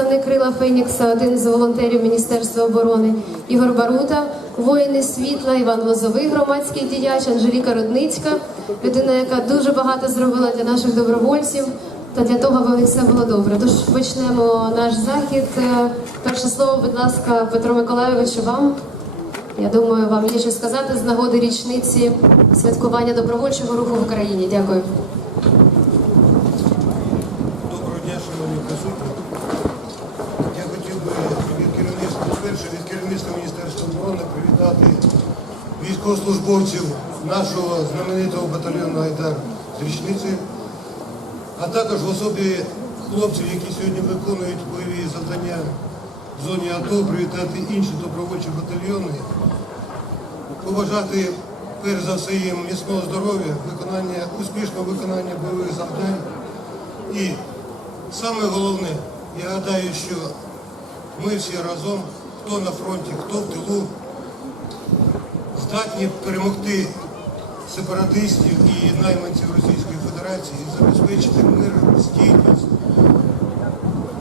представник Крила Фенікса, один з волонтерів Міністерства оборони, Ігор Барута, воїни світла, Іван Лозовий, громадський діяч, Анжеліка Рудницька, людина, яка дуже багато зробила для наших добровольців та для того, аби все було добре. Тож почнемо наш захід. Е, Перше слово, будь ласка, Петро Миколайовичу, вам. Я думаю, вам є що сказати з нагоди річниці святкування добровольчого руху в Україні. Дякую. Доброго дня, шановні присутні. Я хотів би від керівництва, перше від керівництва Міністерства оборони привітати військовослужбовців нашого знаменитого батальйону Айдар з річницею, а також в особі хлопців, які сьогодні виконують бойові завдання в зоні АТО, привітати інші добровольчі батальйони, побажати перш за все їм міцного здоров'я, виконання, успішного виконання бойових завдань. І саме головне, я гадаю, що ми всі разом, хто на фронті, хто в тилу, здатні перемогти сепаратистів і найманців Російської Федерації, забезпечити мир, стійкість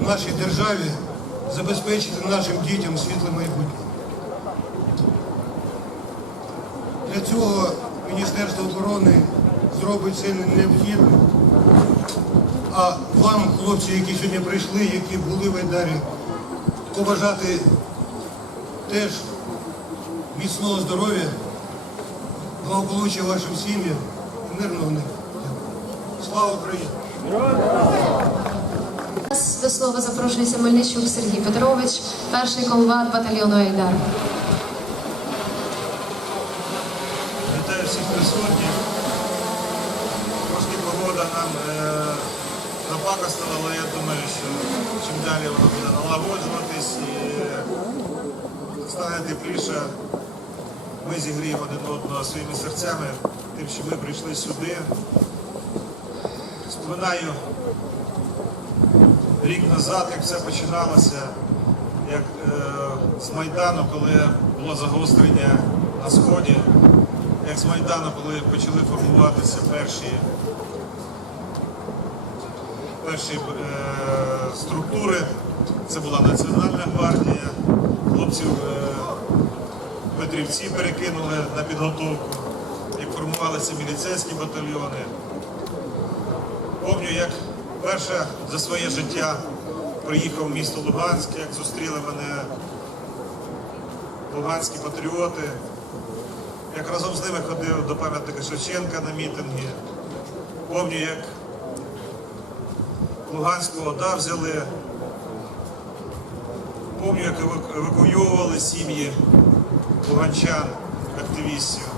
в нашій державі, забезпечити нашим дітям світле майбутнє. Для цього Міністерство оборони зробить все необхідне. А вам, хлопці, які сьогодні прийшли, які були в Айдарі, побажати теж міцного здоров'я, благополуччя вашим сім'ям і мирного неба. Слава Україні! Зараз До слова запрошується Мельничук Сергій Петрович, перший комбат батальйону Айдар. Вітаю всіх присутніх. Трошки погода нам е, напакостила, але я думаю, що чим далі воно буде налагоджуватись і стане тепліше, ми зігріємо один одного своїми серцями, тим, що ми прийшли сюди. Споминаю рік назад, як все починалося, як е, з Майдану, коли було загострення на Сході, як з Майдану, коли почали формуватися перші, перші е, структури, це була Національна гвардія, хлопців е, Петрівці перекинули на підготовку, як формувалися міліцейські батальйони. Пам'ятаю, як перше за своє життя приїхав в місто Луганськ, як зустріли мене луганські патріоти, як разом з ними ходив до пам'ятника Шевченка на мітинги. Пам'ятаю, як Луганську ОДА взяли. Пам'ятаю, як еваку- евакуйовували сім'ї луганчан, активістів.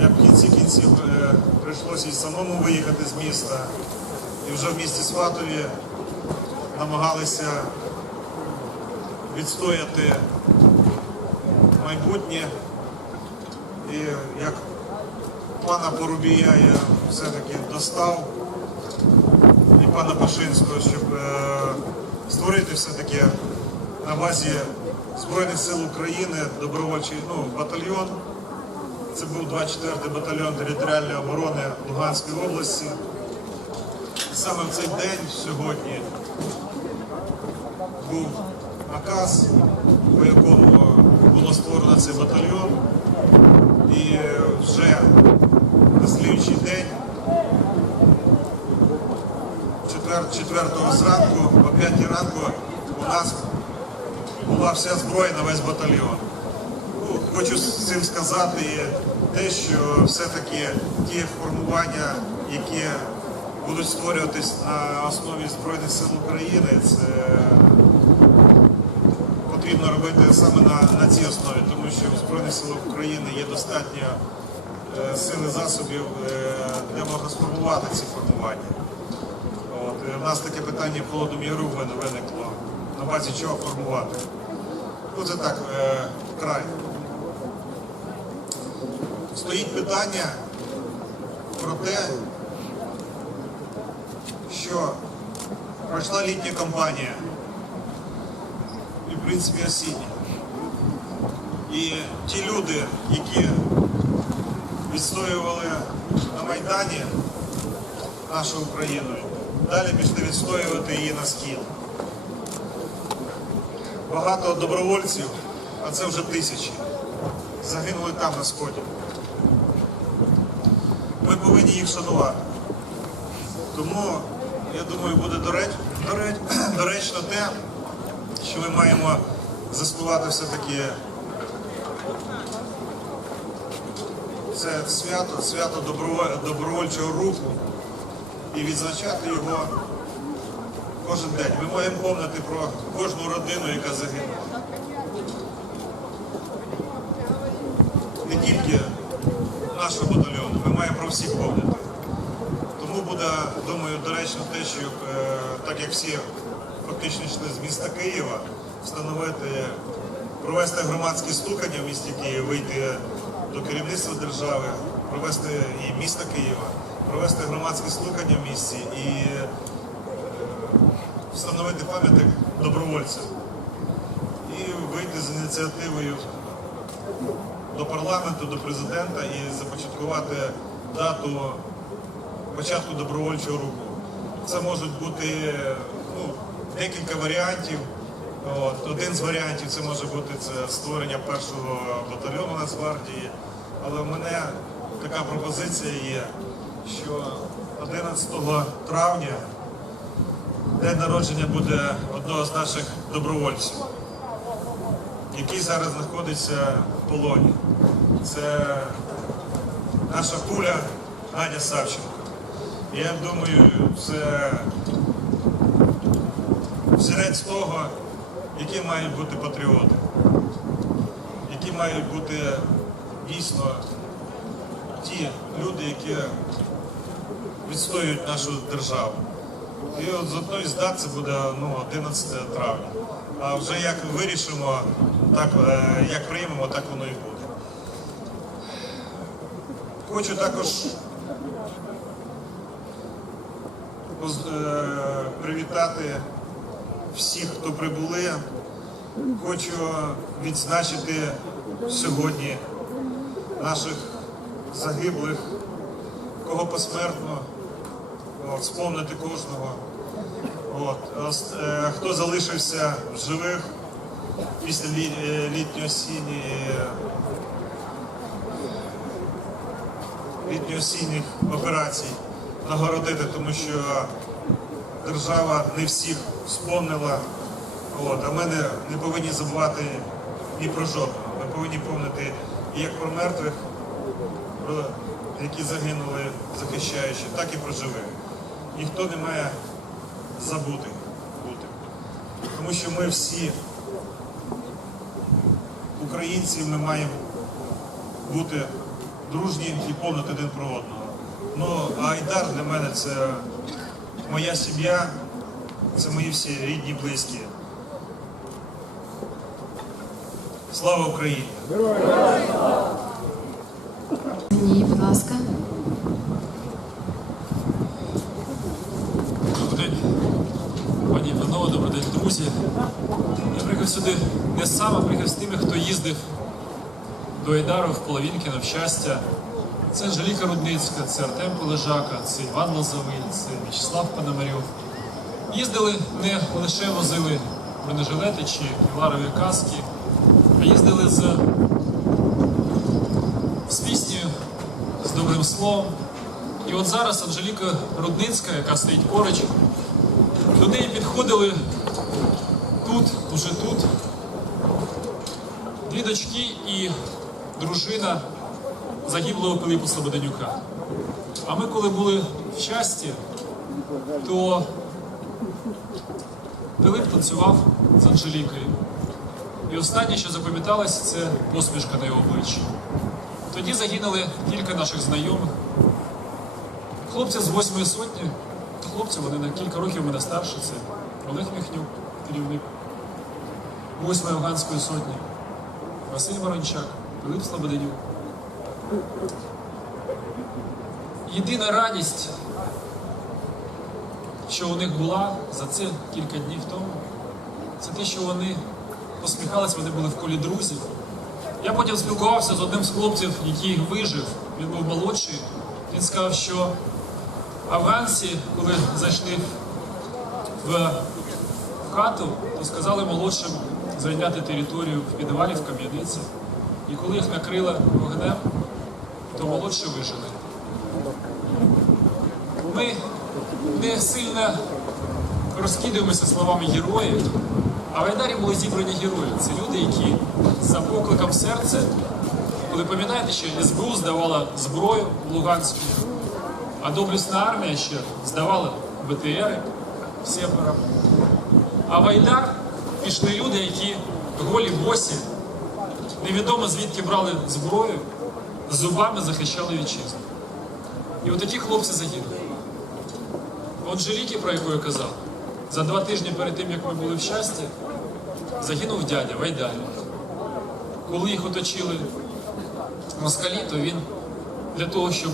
Як в кінці кінців е, прийшлося і самому виїхати з міста. І вже в місті Сватові намагалися відстояти майбутнє. І як пана Порубія я все-таки достав і пана Пашинського, щоб е, створити все-таки на базі Збройних сил України добровольчий ну, батальйон. Це був 24-й батальйон територіальної оборони Луганської області. І саме в цей день сьогодні був наказ, по якому було створено цей батальйон. І вже на слідчий день, 4 зранку, о 5 ранку, у нас була вся зброя на весь батальйон. Ну, Хочу з цим сказати те, що все-таки ті формування, які будуть створюватись на основі Збройних сил України, це потрібно робити саме на, на цій основі, тому що в Збройних силах України є достатньо е, сили засобів, е, де можна сформувати ці формування. От, е, у нас таке питання в холодному яру в мене виникло. На базі чого формувати? Це так, е, край. Стоїть питання про те, що пройшла літня кампанія і, в принципі, осіння. І ті люди, які відстоювали на Майдані нашу Україну, далі пішли відстоювати її на схід. Багато добровольців, а це вже тисячі, загинули там на сході. Ми повинні їх шанувати. Тому, я думаю, буде дореч, дореч, доречно те, що ми маємо заснувати все-таки це свято, свято доброво- добровольчого руху і відзначати його кожен день. Ми маємо пам'ятати про кожну родину, яка загинула. Не тільки нашого батальйону, ми маємо про всіх пам'ятати. Тому буде, думаю, доречно те, що е, так як всі фактично йшли з міста Києва, встановити, провести громадські слухання в місті Києві, вийти до керівництва держави, провести і міста Києва, провести громадські слухання в місті і встановити пам'ятник добровольцям. І вийти з ініціативою до парламенту, до президента і започаткувати дату початку добровольчого руху. Це можуть бути ну, декілька варіантів. От, один з варіантів це може бути це створення першого батальйону Нацгвардії. Але в мене така пропозиція є, що 11 травня день народження буде одного з наших добровольців, який зараз знаходиться в полоні. Це наша куля Надя Савченко. Я думаю, це взірець того, які мають бути патріоти, які мають бути дійсно ті люди, які відстоюють нашу державу. І от з одної з дат це буде ну, 11 травня. А вже як вирішимо, так, е, як приймемо, так воно і буде. Хочу також е, привітати всіх, хто прибули. Хочу відзначити сьогодні наших загиблих, кого посмертно, от, спомнити кожного. От, е, хто залишився в живих після е, літньо-осінньої літньо-осінніх операцій нагородити, тому що держава не всіх спомнила. От, а ми не, не повинні забувати ні про жодного. Ми повинні і як про мертвих, про які загинули захищаючи, так і про живих. Ніхто не має забути бути. Тому що ми всі українці, ми маємо бути дружні і помнити один про одного. Ну, а Айдар для мене це моя сім'я, це мої всі рідні, близькі. Слава Україні! Ні, будь ласка. Добрий день, пані і панове, добрий день, друзі. Я приїхав сюди не сам, а приїхав з тими, хто їздив до Айдару в Половінки на щастя. Це Анжеліка Рудницька, це Артем Полежака, це Іван Лозовий, це В'ячеслав Пономарьов. Їздили не лише возили бронежилети чи кевларові каски, а їздили з, з піснею, з добрим словом. І от зараз Анжеліка Рудницька, яка стоїть поруч, до неї підходили тут, уже тут, дві дочки і дружина загиблого Пилипа Слободенюка. А ми, коли були в щасті, то Пилип танцював з Анжелікою. І останнє, що запам'яталось, це посмішка на його обличчі. Тоді загинули кілька наших знайомих. Хлопці з восьмої сотні, хлопці вони на кілька років мене старше, це Олег Міхнюк, керівник восьмої афганської сотні, Василь Ворончак, Пилип Слободенюк. Єдина радість, що у них була за це кілька днів тому, це те, що вони посміхались, вони були в колі друзів. Я потім спілкувався з одним з хлопців, який вижив, він був молодший. Він сказав, що афганці, коли зайшли в хату, то сказали молодшим зайняти територію в підвалі, в кам'яниці. І коли їх накрило вогнем, то молодші вижили. Ми не сильно розкидаємося словами героїв, а в Айдарі були зібрані герої. Це люди, які за покликом серця, коли пам'ятаєте, що СБУ здавала зброю в Луганську, а доблісна армія ще здавала БТРи, Сепарам. А в Айдар пішли люди, які голі босі, невідомо звідки брали зброю, зубами захищали вітчизну. І от такі хлопці загинули. От Желіки, про яку я казав, за два тижні перед тим, як ми були в щасті, загинув дядя в Айдарі. Коли їх оточили москалі, то він для того, щоб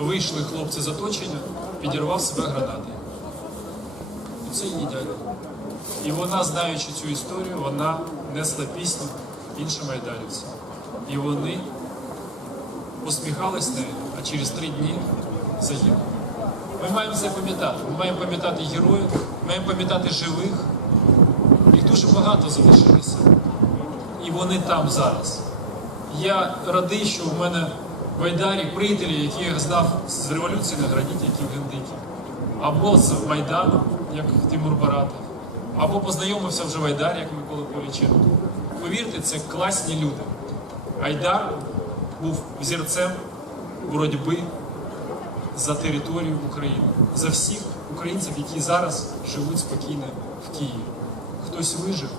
вийшли хлопці з оточення, підірвав себе гранатою. І це її дядя. І вона, знаючи цю історію, вона несла пісню іншим айдарівцям. І вони посміхались нею, а через три дні загинули. Ми маємо це пам'ятати. Ми маємо пам'ятати героїв, маємо пам'ятати живих. Їх дуже багато залишилося. І вони там зараз. Я радий, що в мене в Айдарі приятелі, які я знав з революції на граніті, як Євген Дикий, або з Майдану, як Тимур Баратов, або познайомився вже в як Микола Поліченко. Повірте, це класні люди. Айдар був взірцем боротьби за територію України, за всіх українців, які зараз живуть спокійно в Києві. Хтось вижив,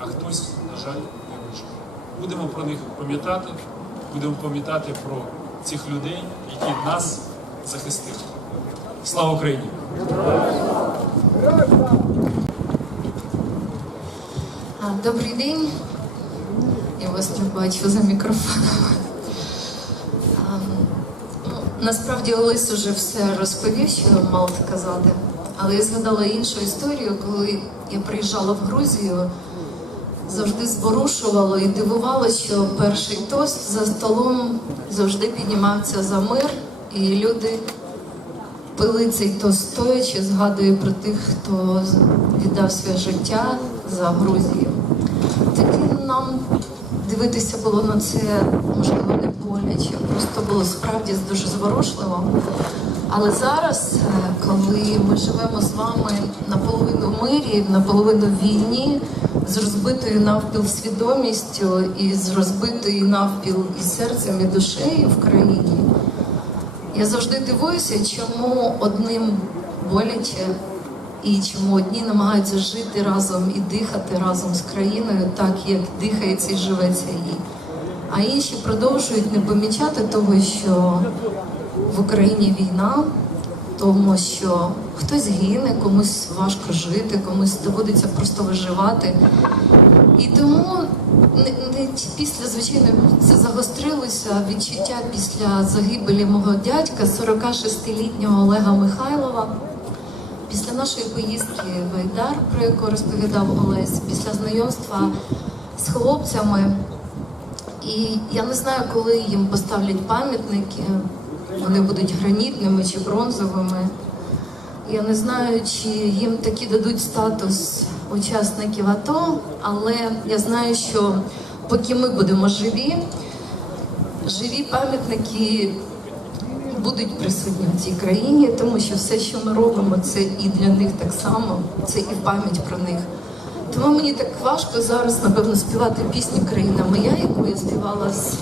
а хтось, на жаль, не вижив. Будемо про них пам'ятати, будемо пам'ятати про цих людей, які нас захистили. Слава Україні! Добрий день. Я вас не бачу за мікрофоном. Ну, Насправді Олесь уже все розповів, що мав сказати. Але я згадала іншу історію, коли я приїжджала в Грузію, завжди зворушувало і дивувало, що перший тост за столом завжди піднімався за мир, і люди пили цей тост стоячи, згадую про тих, хто віддав своє життя за Грузію. Тоді нам дивитися було на це можливо не боляче, просто було справді дуже зворушливо. Але зараз, е, коли ми живемо з вами наполовину мирі, наполовину війні, з розбитою навпіл свідомістю і з розбитою навпіл і серцем, і душею в країні, я завжди дивуюся, чому одним боляче і чому одні намагаються жити разом і дихати разом з країною, так як дихається і живеться їй. А інші продовжують не помічати того, що в Україні війна, тому що хтось гине, комусь важко жити, комусь доводиться просто виживати. І тому не, не після, звичайно, це загострилося відчуття після загибелі мого дядька, 46-літнього Олега Михайлова. Після нашої поїздки в Айдар, про яку розповідав Олесь, після знайомства з хлопцями. І я не знаю, коли їм поставлять пам'ятники, вони будуть гранітними чи бронзовими. Я не знаю, чи їм таки дадуть статус учасників АТО, але я знаю, що поки ми будемо живі, живі пам'ятники будуть присутні в цій країні, тому що все, що ми робимо, це і для них так само, це і пам'ять про них. Тому мені так важко зараз, напевно, співати пісню Країна моя, яку я співала з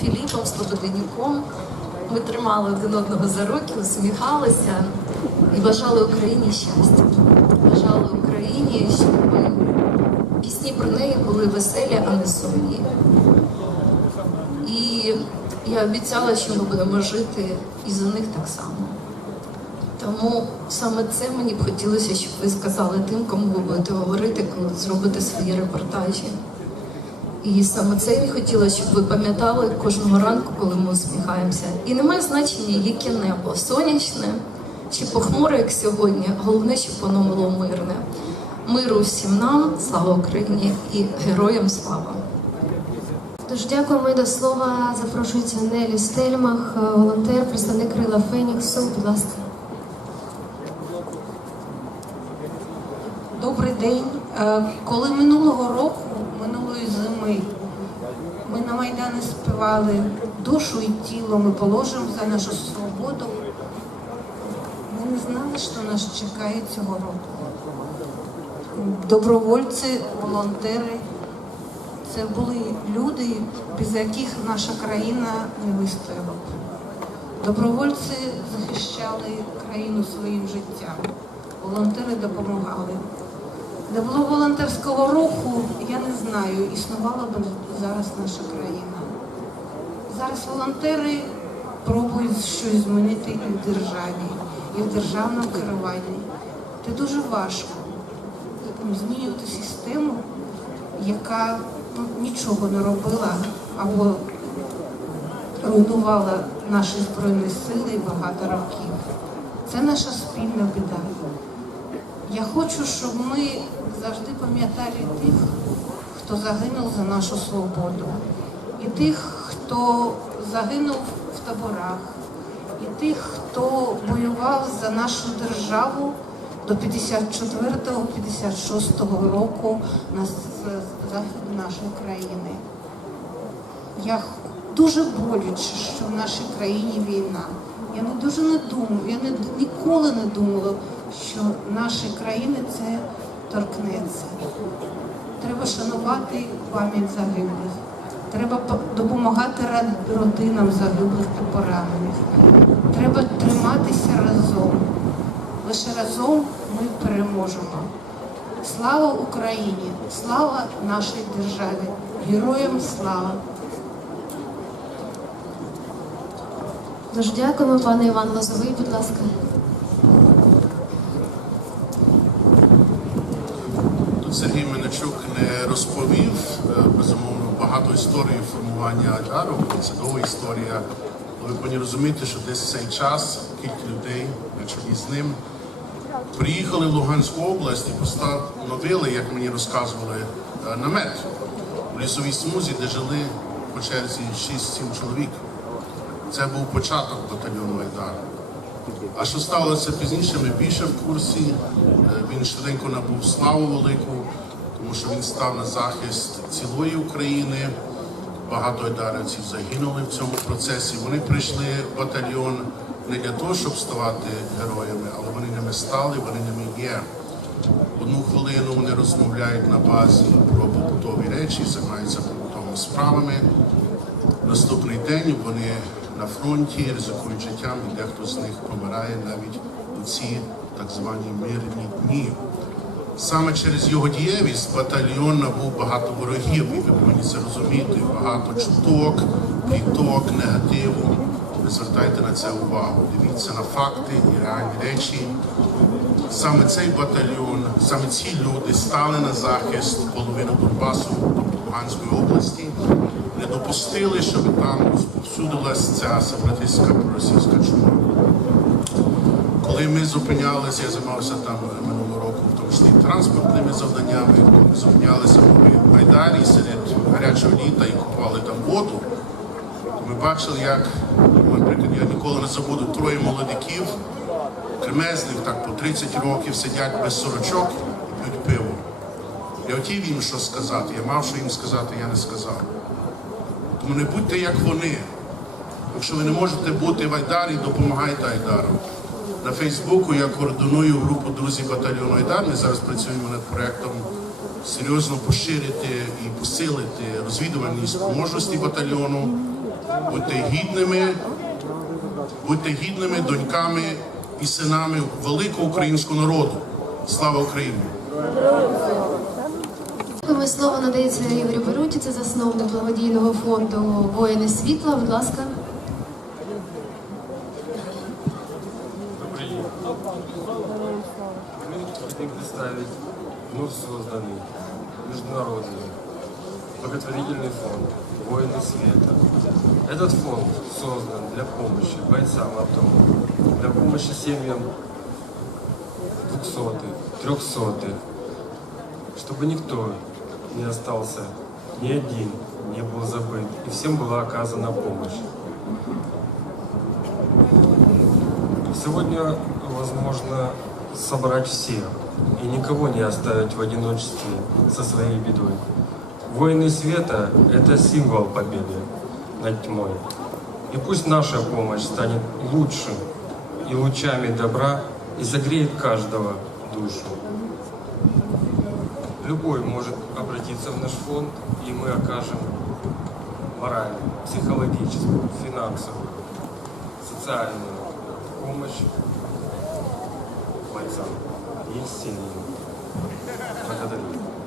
Філіпом Слободенюком. Ми тримали один одного за руки, усміхалися і бажали Україні щастя. Бажали Україні, щоб пісні про неї були веселі, а не сумні. І я обіцяла, що ми будемо жити і за них так само. Тому саме це мені б хотілося, щоб ви сказали тим, кому ви будете говорити, коли зробите свої репортажі. І саме це я хотіла, щоб ви пам'ятали кожного ранку, коли ми усміхаємося. І немає значення, яке небо сонячне чи похмуре, як сьогодні. Головне, щоб воно було мирне. Миру всім нам, слава Україні і героям слава! Дуже дякуємо і до слова. Запрошується Нелі Стельмах, е, волонтер, представник Крила Феніксу. Будь ласка. Добрий день. Е, Коли минулого року, Майдані співали душу і тіло, ми положимо за нашу свободу. Ми не знали, що нас чекає цього року. Добровольці, волонтери це були люди, без яких наша країна не вистояла. Добровольці захищали країну своїм життям, волонтери допомагали. Не було волонтерського руху, я не знаю, існувала б зараз наша країна. Зараз волонтери пробують щось змінити і в державі, і в державному керуванні. Це дуже важко змінювати систему, яка ну, нічого не робила або руйнувала наші збройні сили багато років. Це наша спільна біда. Я хочу, щоб ми завжди пам'ятали тих, хто загинув за нашу свободу, і тих, хто загинув в таборах, і тих, хто воював за нашу державу до 54-56 року на захід нашої країни. Я дуже болюче, що в нашій країні війна. Я не дуже не думаю, я не, ніколи не думала, що нашої країни це торкнеться. Треба шанувати пам'ять загиблих. Треба допомагати родинам загиблих та поранених. Треба триматися разом. Лише разом ми переможемо. Слава Україні! Слава нашій державі! Героям слава! Дуже дякуємо, пане Іван Лозовий, будь ласка. Тут Сергій Менечук не розповів е, безумовно багато історії формування Айдару, це довга історія. Ви повинні розуміти, що десь цей час кілька людей, чолі з ним, приїхали в Луганську область і постановили, як мені розказували, е, намет у лісовій смузі, де жили по черзі 6-7 чоловік. Це був початок батальйону Айдар. А що сталося пізніше, ми більше в курсі. Е, Він швиденько набув славу велику, тому що він став на захист цілої України. Багато айдарівців загинули в цьому процесі. Вони прийшли в батальйон не для того, щоб ставати героями, але вони ними стали, вони ними є. Одну хвилину вони розмовляють на базі про побутові речі, займаються побутовими справами. Наступний день вони на фронті ризикують життям, і дехто з них помирає навіть у ці так звані мирні дні. Саме через його дієвість батальйон набув багато ворогів, і ви повинні це розуміти. Багато чуток, пліток, негативу. Ви звертайте на це увагу. Дивіться на факти і реальні речі. Саме цей батальйон, саме ці люди стали на захист половини Донбасу, тобто Луганської області, не допустили, щоб там розповсюдилася ця сепаратистська проросійська чума. Коли ми зупинялися, я займався там числі транспортними завданнями, коли зупинялися в Айдарі серед гарячого літа і купували там воду, ми бачили, як, наприклад, я ніколи не забуду троє молодиків, кремезних, так по 30 років сидять без сорочок і п'ють пиво. Я хотів їм що сказати, я мав що їм сказати, я не сказав. Тому не будьте як вони. Якщо ви не можете бути в Айдарі, допомагайте Айдару. На Фейсбуку я координую групу друзів батальйону Айдар. Ми зараз працюємо над проектом серйозно поширити і посилити розвідувальні спроможності батальйону. Будьте гідними, будьте гідними доньками і синами великого українського народу. Слава Україні! Слово надається Ігорю Беруті, це засновник благодійного фонду Воїни світла. Будь ласка. Благотворительный фонд «Воины света». Этот фонд создан для помощи бойцам АТО, для помощи семьям двухсотых, трехсотых, чтобы никто не остался ни один, не был забыт, и всем была оказана помощь. Сегодня возможно собрать всех, и никого не оставить в одиночестве со своей бедой. Воины света – это символ победы над тьмой. И пусть наша помощь станет лучшим и лучами добра и согреет каждого душу. Любой может обратиться в наш фонд, и мы окажем моральную, психологическую, финансовую, социальную помощь бойцам и семьям. Благодарю.